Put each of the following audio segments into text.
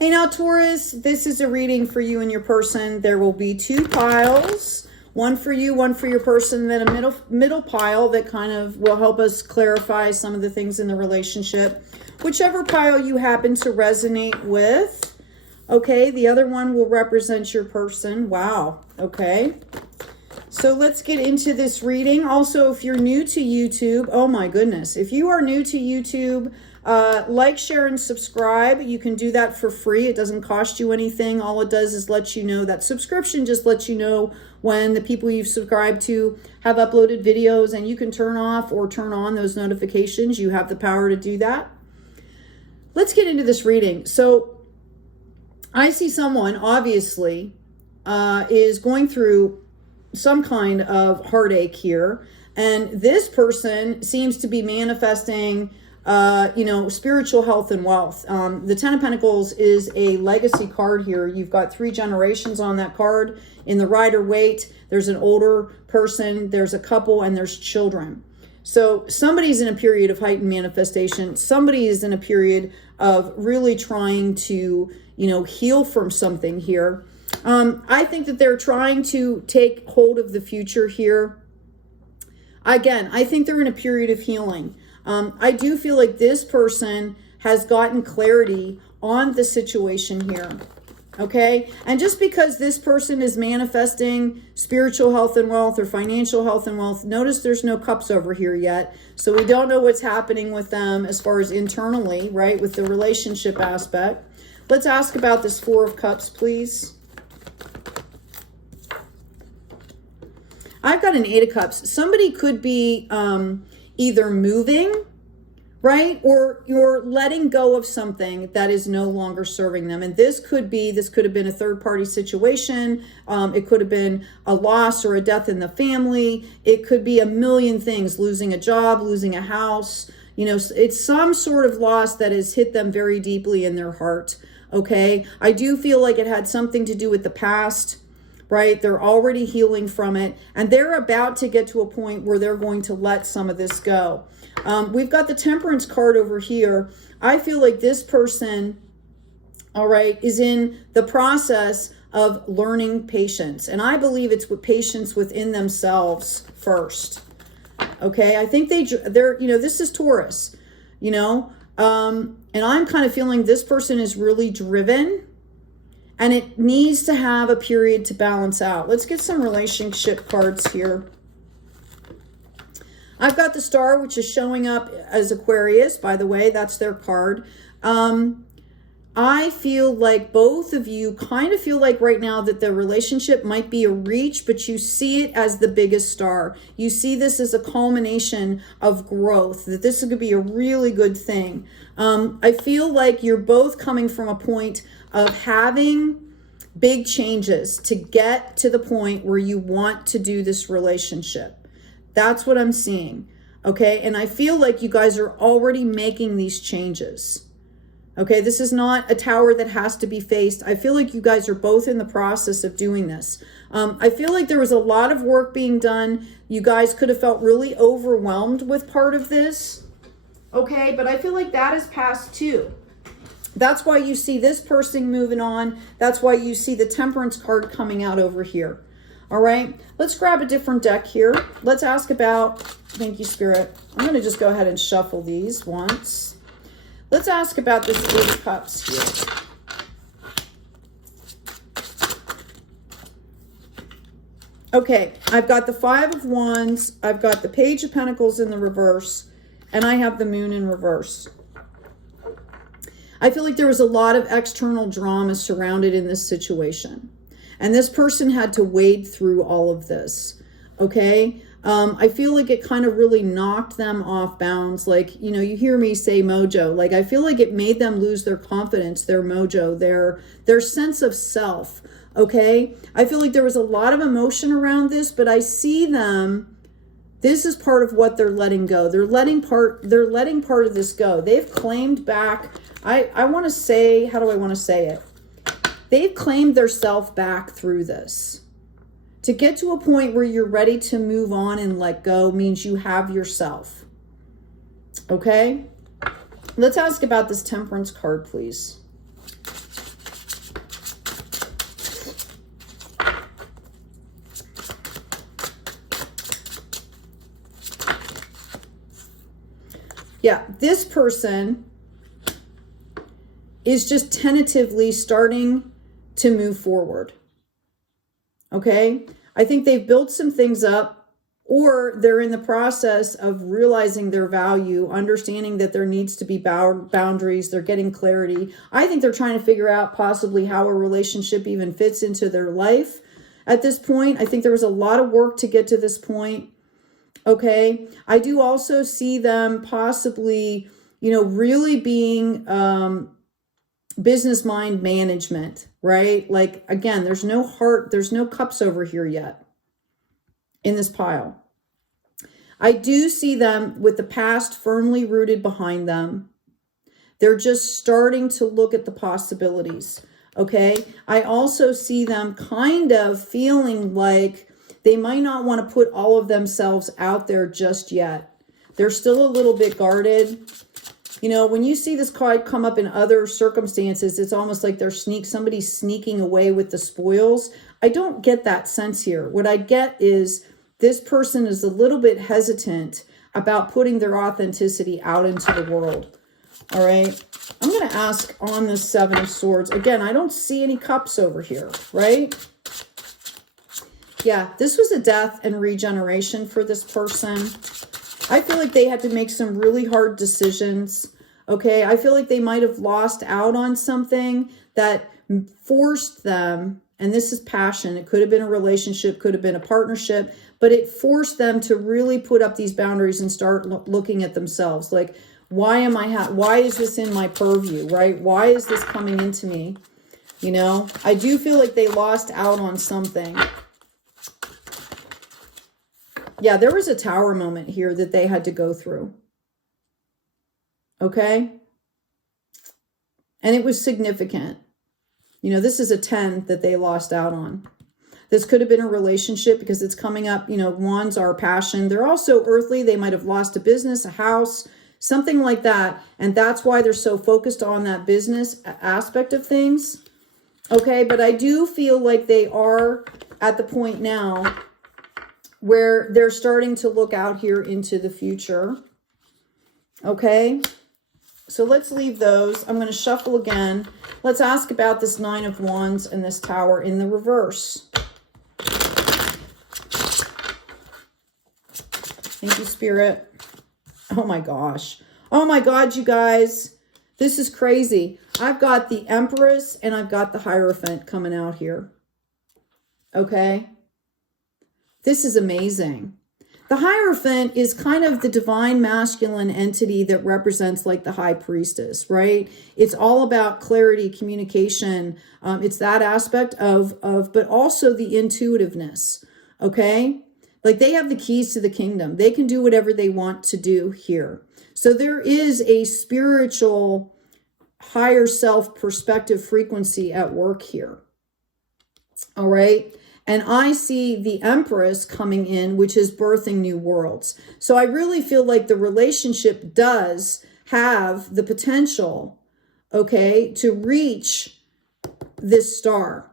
Hey now, Taurus, this is a reading for you and your person. There will be two piles, one for you, one for your person, then a middle pile that kind of will help us clarify some of the things in the relationship. Whichever pile you happen to resonate with. Okay, the other one will represent your person. Wow. Okay. So let's get into this reading. Also, if you're new to YouTube, oh my goodness. If you are new to YouTube, like, share, and subscribe. You can do that for free. It doesn't cost you anything. All it does is let you know, that subscription just lets you know when the people you've subscribed to have uploaded videos, and you can turn off or turn on those notifications. You have the power to do that. Let's get into this reading. So I see someone obviously is going through some kind of heartache here. And this person seems to be manifesting spiritual health and wealth. The 10 of Pentacles is a legacy card here. You've got 3 generations on that card. In the Rider-Waite, there's an older person, there's a couple, and there's children. So somebody's in a period of heightened manifestation. Somebody is in a period of really trying to, heal from something here. I think that they're trying to take hold of the future here. Again, I think they're in a period of healing. I do feel like this person has gotten clarity on the situation here. Okay. And just because this person is manifesting spiritual health and wealth or financial health and wealth, notice there's no cups over here yet. So we don't know what's happening with them as far as internally, right? With the relationship aspect. Let's ask about this 4 of Cups, please. I've got an 8 of Cups. Somebody could be either moving, right? Or you're letting go of something that is no longer serving them. And this could have been a third-party situation. It could have been a loss or a death in the family. It could be a million things, losing a job, losing a house. It's some sort of loss that has hit them very deeply in their heart. Okay. I do feel like it had something to do with the past, right? They're already healing from it, and they're about to get to a point where they're going to let some of this go. We've got the Temperance card over here. I feel like this person, all right, is in the process of learning patience. And I believe it's with patience within themselves first. Okay. I think they're, this is Taurus, and I'm kind of feeling this person is really driven, and it needs to have a period to balance out. Let's get some relationship cards here. I've got the Star, which is showing up as Aquarius. By the way, that's their card. I feel like both of you kind of feel like right now that the relationship might be a reach, but you see it as the biggest star. You see this as a culmination of growth, that this is going to be a really good thing. I feel like you're both coming from a point of having big changes to get to the point where you want to do this relationship. That's what I'm seeing. Okay. And I feel like you guys are already making these changes. Okay. This is not a tower that has to be faced. I feel like you guys are both in the process of doing this. I feel like there was a lot of work being done. You guys could have felt really overwhelmed with part of this. Okay. But I feel like that is past too. That's why you see this person moving on. That's why you see the Temperance card coming out over here. All right, let's grab a different deck here. Let's ask about, thank you, Spirit. I'm going to just go ahead and shuffle these once. Let's ask about this 8 of Cups here. Okay, I've got the 5 of Wands. I've got the Page of Pentacles in the reverse, and I have the Moon in reverse. I feel like there was a lot of external drama surrounded in this situation. And this person had to wade through all of this, okay? I feel like it kind of really knocked them off bounds. Like, you hear me say mojo. Like, I feel like it made them lose their confidence, their mojo, their sense of self, okay? I feel like there was a lot of emotion around this, but I see them, this is part of what they're letting go. They're letting part of this go. They've claimed back, I want to say, how do I want to say it? They've claimed their self back through this. To get to a point where you're ready to move on and let go means you have yourself. Okay? Let's ask about this Temperance card, please. Yeah, this person is just tentatively starting to move forward. Okay? I think they've built some things up, or they're in the process of realizing their value, understanding that there needs to be boundaries. They're getting clarity. I think they're trying to figure out possibly how a relationship even fits into their life at this point. I think there was a lot of work to get to this point. Okay. I do also see them possibly, really being business mind management, right? Like, again, there's no heart, there's no cups over here yet in this pile. I do see them with the past firmly rooted behind them. They're just starting to look at the possibilities. Okay. I also see them kind of feeling like they might not want to put all of themselves out there just yet. They're still a little bit guarded. When you see this card come up in other circumstances, it's almost like somebody's sneaking away with the spoils. I don't get that sense here. What I get is this person is a little bit hesitant about putting their authenticity out into the world. All right. I'm going to ask on the Seven of Swords. Again, I don't see any cups over here, right? Yeah, this was a death and regeneration for this person. I feel like they had to make some really hard decisions. Okay. I feel like they might have lost out on something that forced them. And this is passion. It could have been a relationship, could have been a partnership, but it forced them to really put up these boundaries and start looking at themselves. Like, why is this in my purview, right? Why is this coming into me? I do feel like they lost out on something. Yeah, there was a tower moment here that they had to go through. Okay? And it was significant. This is a 10 that they lost out on. This could have been a relationship because it's coming up, wands are passion. They're also earthly. They might have lost a business, a house, something like that. And that's why they're so focused on that business aspect of things. Okay, but I do feel like they are at the point now where they're starting to look out here into the future. Okay, so let's leave those. I'm going to shuffle again. Let's ask about this Nine of Wands and this Tower in the reverse. Thank you, Spirit. Oh my gosh. Oh my God, you guys. This is crazy. I've got the Empress and I've got the Hierophant coming out here. Okay. This is amazing. The Hierophant is kind of the divine masculine entity that represents like the High Priestess, right? It's all about clarity, communication. It's that aspect but also the intuitiveness. Okay. Like they have the keys to the kingdom. They can do whatever they want to do here. So there is a spiritual higher self perspective frequency at work here. All right. And I see the Empress coming in, which is birthing new worlds. So I really feel like the relationship does have the potential, okay, to reach this star.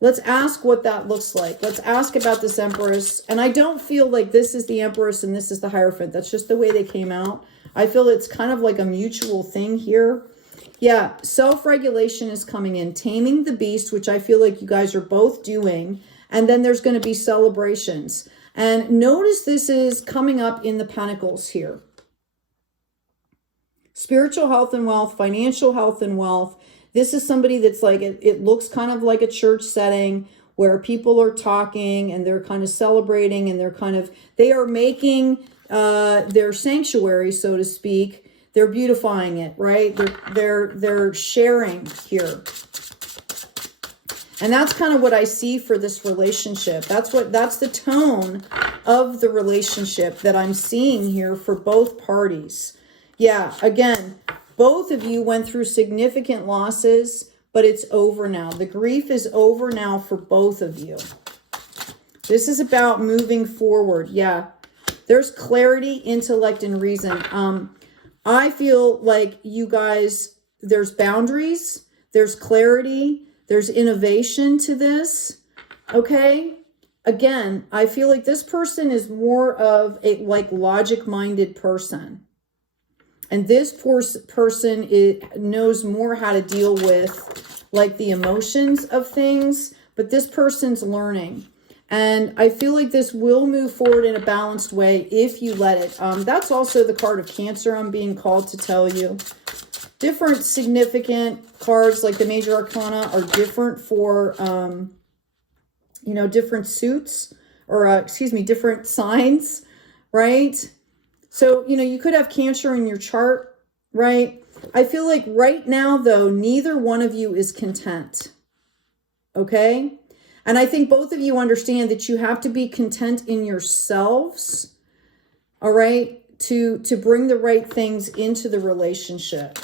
Let's ask what that looks like. Let's ask about this Empress. And I don't feel like this is the Empress and this is the Hierophant. That's just the way they came out. I feel it's kind of like a mutual thing here. Yeah, self-regulation is coming in. Taming the beast, which I feel like you guys are both doing. And then there's going to be celebrations. And notice this is coming up in the Pentacles here. Spiritual health and wealth, financial health and wealth. This is somebody that's like, it looks kind of like a church setting where people are talking and they're kind of celebrating and they are making their sanctuary, so to speak. They're beautifying it, right? They're sharing here. And that's kind of what I see for this relationship. That's the tone of the relationship that I'm seeing here for both parties. Yeah, again, both of you went through significant losses, but it's over now. The grief is over now for both of you. This is about moving forward. Yeah, there's clarity, intellect, and reason. I feel like you guys, there's boundaries, there's clarity, there's innovation to this. Okay. Again, I feel like this person is more of a like logic-minded person. And this person knows more how to deal with like the emotions of things, but this person's learning. And I feel like this will move forward in a balanced way if you let it. That's also the card of Cancer I'm being called to tell you. Different significant cards like the Major Arcana are different for, you know, different suits or, excuse me, different signs, right? So, you know, you could have Cancer in your chart, right? I feel like right now, though, neither one of you is content, okay? And I think both of you understand that you have to be content in yourselves, all right, to bring the right things into the relationship.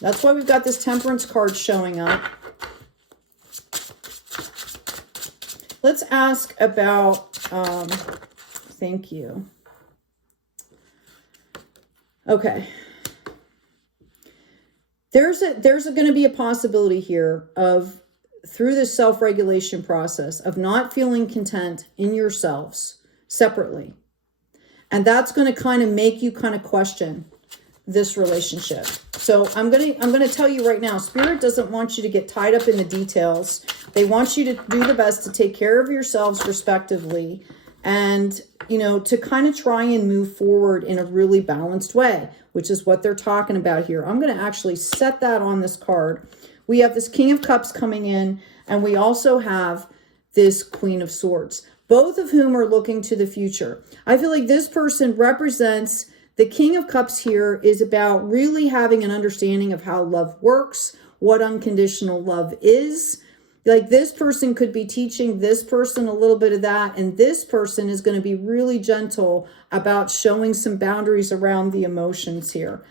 That's why we've got this Temperance card showing up. Let's ask about, thank you. Okay. There's going to be a possibility here of, through this self-regulation process, of not feeling content in yourselves separately. And that's going to kind of make you kind of question this relationship. So I'm going to tell you right now, Spirit doesn't want you to get tied up in the details. They want you to do the best to take care of yourselves respectively and, you know, to kind of try and move forward in a really balanced way, which is what they're talking about here. I'm going to actually set that on this card. We have this King of Cups coming in, and we also have this Queen of Swords, both of whom are looking to the future. I feel like this person represents, the King of Cups here is about really having an understanding of how love works, what unconditional love is. Like this person could be teaching this person a little bit of that, and this person is going to be really gentle about showing some boundaries around the emotions here.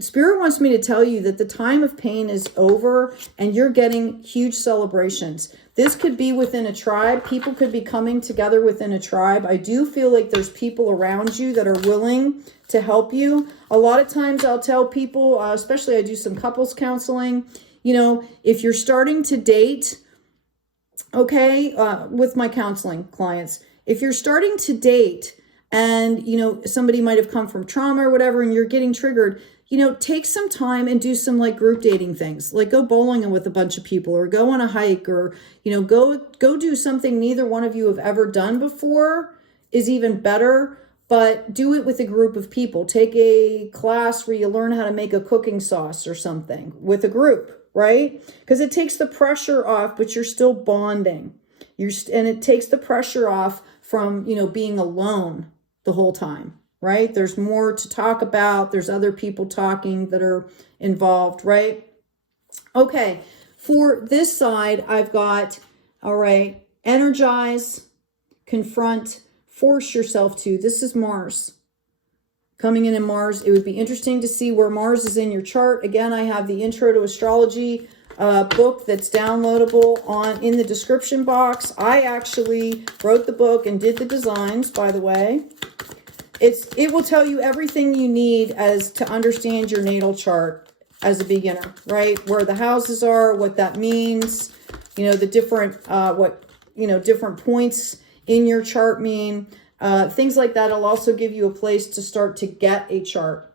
Spirit wants me to tell you that the time of pain is over and you're getting huge celebrations. This could be within a tribe. People could be coming together within a tribe. I do feel like there's people around you that are willing to help you. A lot of times I'll tell people, especially I do some couples counseling, you know, if you're starting to date, okay, with my counseling clients, if you're starting to date and, you know, somebody might have come from trauma or whatever, and you're getting triggered, you know, take some time and do some like group dating things, like go bowling with a bunch of people or go on a hike or, you know, go do something neither one of you have ever done before is even better, but do it with a group of people. Take a class where you learn how to make a cooking sauce or something with a group, right? Because it takes the pressure off, but you're still bonding. And it takes the pressure off from, you know, being alone the whole time. Right? There's more to talk about. There's other people talking that are involved, right? Okay. For this side, I've got, all right, energize, confront, force yourself to. This is Mars. Coming in Mars. It would be interesting to see where Mars is in your chart. Again, I have the Intro to Astrology book that's downloadable in the description box. I actually wrote the book and did the designs, by the way. It will tell you everything you need as to understand your natal chart as a beginner, right? Where the houses are, what that means, you know, the different, different points in your chart mean, things like that. It'll also give you a place to start to get a chart.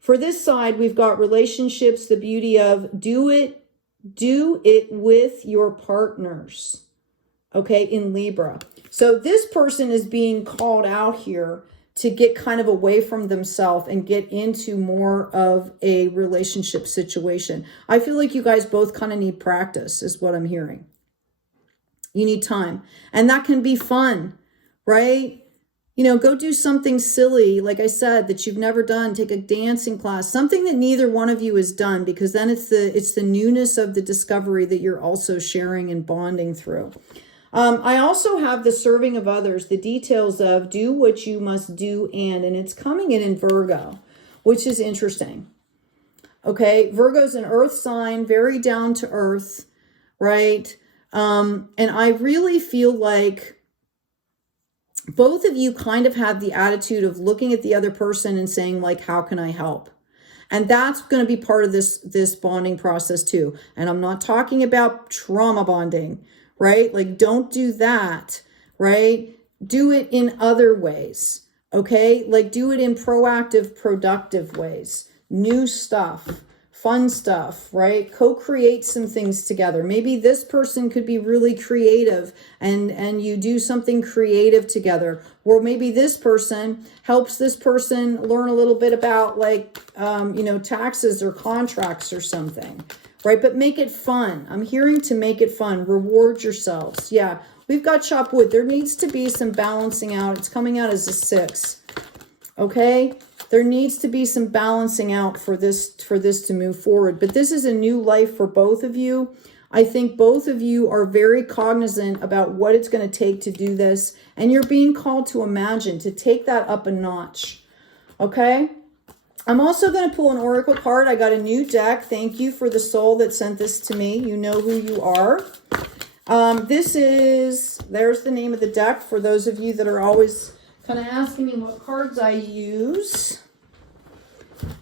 For this side, we've got relationships, the beauty of do it with your partners, okay, in Libra. So this person is being called out here to get kind of away from themselves and get into more of a relationship situation. I feel like you guys both kind of need practice is what I'm hearing. You need time. And that can be fun, right? You know, go do something silly, like I said, that you've never done. Take a dancing class, something that neither one of you has done, because then it's the newness of the discovery that you're also sharing and bonding through. I also have the serving of others, the details of do what you must do, and it's coming in Virgo, which is interesting. Okay, Virgo's an earth sign, very down to earth, right? And I really feel like both of you kind of have the attitude of looking at the other person and saying, like, how can I help? And that's going to be part of this bonding process too. And I'm not talking about trauma bonding, right? Like, don't do that, right? Do it in other ways, Okay? Like, do it in proactive, productive ways. New stuff, fun stuff, right? Co-create some things together. Maybe this person could be really creative and you do something creative together. Or maybe this person helps this person learn a little bit about, like, taxes or contracts or something, right? But make it fun. I'm hearing to make it fun. Reward yourselves. Yeah, we've got chop wood. There needs to be some balancing out. It's coming out as a 6. Okay? There needs to be some balancing out for this to move forward. But this is a new life for both of you. I think both of you are very cognizant about what it's going to take to do this. And you're being called to imagine, to take that up a notch. Okay? I'm also going to pull an oracle card. I got a new deck. Thank you for the soul that sent this to me. You know who you are. There's the name of the deck for those of you that are always kind of asking me what cards I use.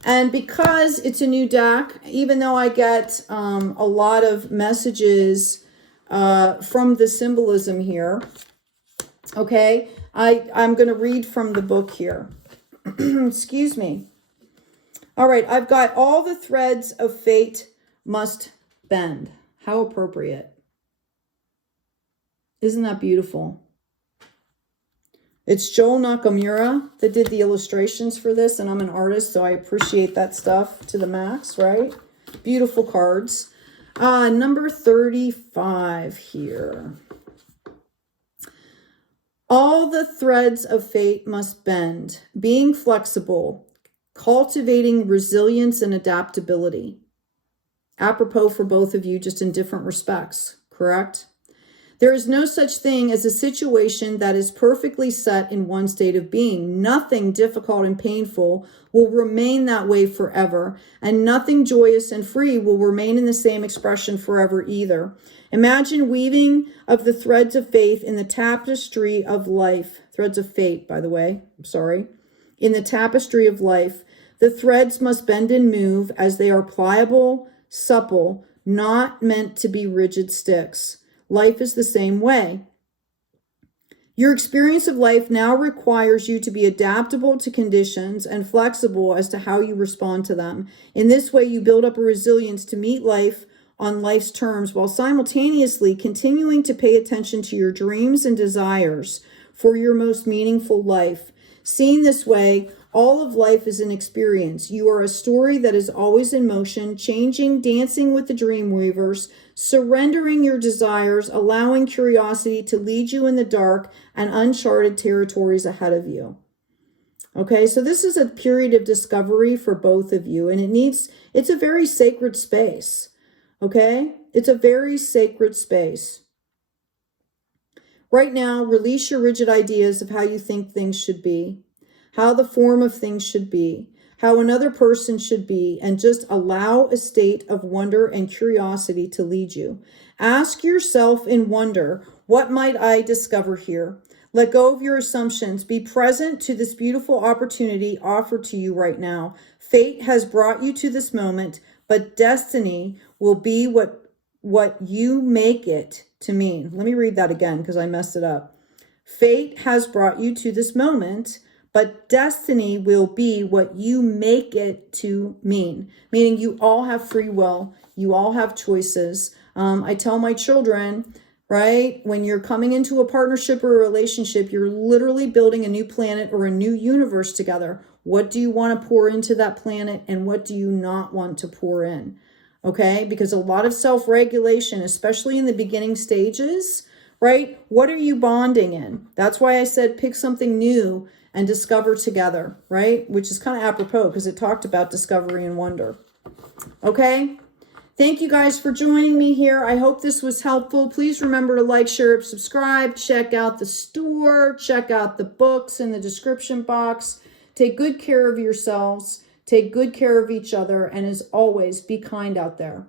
And because it's a new deck, even though I get a lot of messages from the symbolism here, okay, I'm going to read from the book here. Excuse me. All right, I've got all the threads of fate must bend. How appropriate. Isn't that beautiful? It's Joel Nakamura that did the illustrations for this, and I'm an artist, so I appreciate that stuff to the max, right? Beautiful cards. Number 35 here. All the threads of fate must bend, being flexible, cultivating resilience and adaptability. Apropos for both of you, just in different respects, correct? There is no such thing as a situation that is perfectly set in one state of being. Nothing difficult and painful will remain that way forever, and nothing joyous and free will remain in the same expression forever either. Imagine weaving of the threads of faith in the tapestry of life. Threads of fate, by the way. I'm sorry. In the tapestry of life, the threads must bend and move as they are pliable, supple, not meant to be rigid sticks. Life is the same way. Your experience of life now requires you to be adaptable to conditions and flexible as to how you respond to them. In this way, you build up a resilience to meet life on life's terms while simultaneously continuing to pay attention to your dreams and desires for your most meaningful life. Seen this way, all of life is an experience. You are a story that is always in motion, changing, dancing with the dream weavers, surrendering your desires, allowing curiosity to lead you in the dark and uncharted territories ahead of you. Okay, so this is a period of discovery for both of you, and it's a very sacred space. Okay, it's a very sacred space. Right now, release your rigid ideas of how you think things should be, how the form of things should be, how another person should be, and just allow a state of wonder and curiosity to lead you. Ask yourself in wonder, what might I discover here? Let go of your assumptions. Be present to this beautiful opportunity offered to you right now. Fate has brought you to this moment, but destiny will be what you make it to mean. Let me read that again because I messed it up. Fate has brought you to this moment, but destiny will be what you make it to mean. Meaning you all have free will. You all have choices. I tell my children, right, when you're coming into a partnership or a relationship, you're literally building a new planet or a new universe together. What do you want to pour into that planet and what do you not want to pour in? Okay, because a lot of self-regulation, especially in the beginning stages, right? What are you bonding in? That's why I said pick something new and discover together, right? Which is kind of apropos because it talked about discovery and wonder. Okay? Thank you guys for joining me here. I hope this was helpful. Please remember to like, share, subscribe, check out the store, check out the books in the description box. Take good care of yourselves. Take good care of each other. And as always, be kind out there.